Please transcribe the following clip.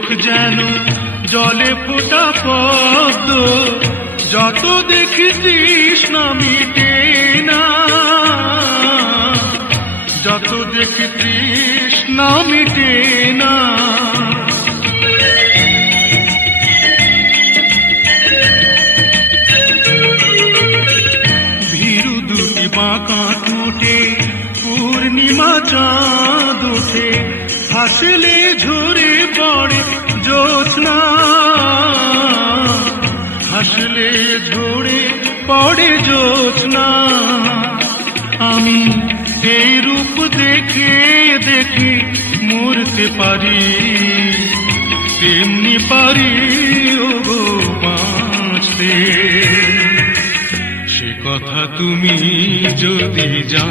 চোখ যেন জলে ফোটা পদ্ম, যত দেখি তৃষ্ণা মিটে না, যত দেখি তৃষ্ণা মিটে না। ভীরু দুটি বাঁকা টুটে পূর্ণিমা চাঁদ ওঠে, হাসলে ঝরে পড়ে জ্যোৎস্না, হাসলে ঝরে পড়ে জ্যোৎস্না। আমি এই রূপ দেখে দেখে মরতে পারি, তেমনি পারি ওগো বাঁচতে। সে কথা তুমি যদি জানো